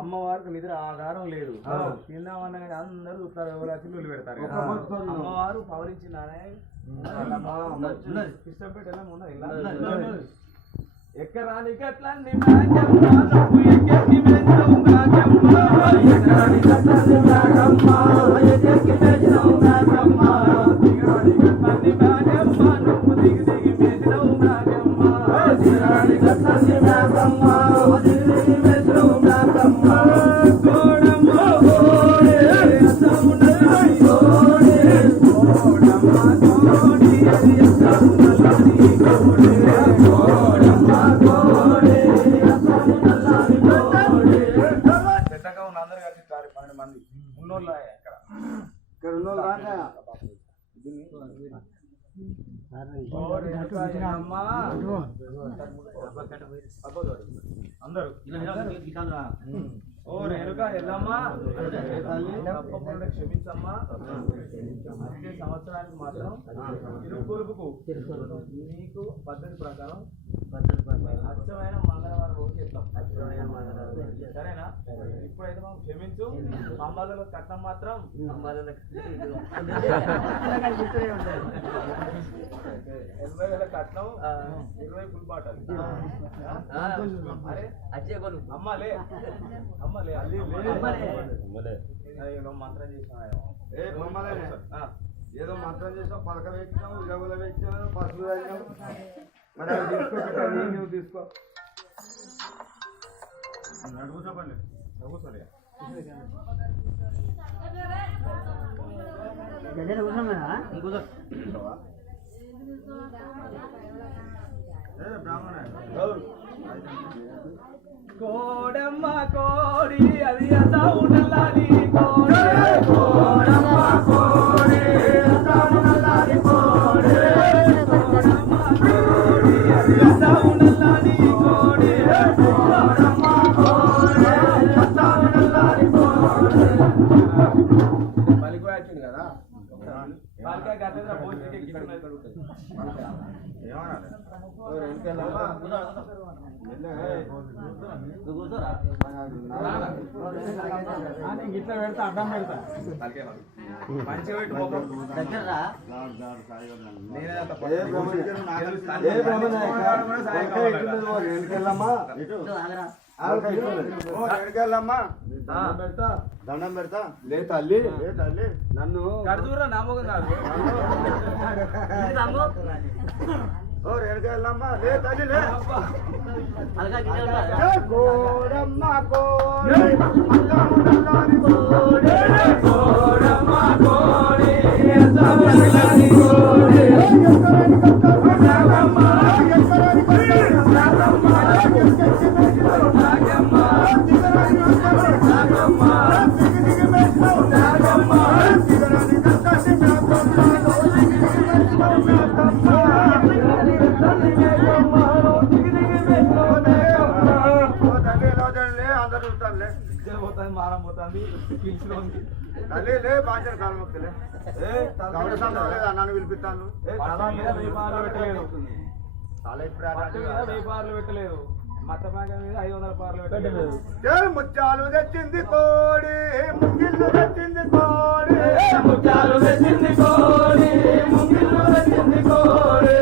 అమ్మవారికి నిద్ర ఆధారం లేదు. తిందామన్నా కానీ అందరూ చూస్తారు, ఎవరు పెడతారు. అమ్మవారు పవరించిందానే ఇష్టపెట్టి ఎలా ఉన్నది. ఎక్కరాని గట్లన్నీ పెద్దగా ఉన్న అందరు కలిసి 12 మంది ఉన్నోళ్ళు ఇక్కడ ఉన్నోళ్ళు అందరూ ఓ రేణుక ఎల్లమ్మా తప్పకుండా క్షమించమ్మా. వచ్చే సంవత్సరానికి మాత్రం తిరుపూరుకు నీకు పద్ధతి ప్రకారం అచ్చమైన మంగళవారం రోజు చేస్తాం. సరేనా? ఇప్పుడైతే మనం క్షమించు. అమ్మాయిల కట్నం మాత్రం 80,000 కట్నం, 20 ఫుల్ బాటలు. అరే అమ్మాలే మంత్రం చేసినాం. ఏదో మంత్రం చేసాం, పలక వేసినాం, ఇరగుల వేసినాం, పసుపు వేసినాం. మరి నువ్వు తీసుకో. కూర్చోపండి, కూర్చోండి. కోడమ్మ కోడి అది అంతా ఉండాలి. కోడమ్మ కోడి అంతా ఉండాలి. కోడి కోడమ్మ కోడి అది అంతా ఉండాలి. కోడి కోడమ్మ కోడి అంతా ఉండాలి. పలికి వచ్చింది కదా, పలికాయ గట్ల భోజనం ఏమన్నా ఇట్లా పెడతా, అడ్డం పెడతా. మంచిగా పెట్టు. దండం పెడతా. లే తల్లి, నన్ను కడుదూరా నామోగం కాదు. ఓ రేణుకెళ్ళమ్మా, లే తల్లి లే. కోడమ్మ కోడి కోడమ్మ కోడి మారం పోతుంది. భాష కాలం అన్నాను పిలిపిస్తాను. పెట్టలేదు, మత మీద 500 పార్లు పెట్టలేదు. ముత్యాలు తెచ్చింది కోడి, ముంగిళ్ళు తెచ్చింది కోడి, ముత్యాలు తెచ్చింది కోడి, ముంగిళ్ళు తెచ్చింది కోడి.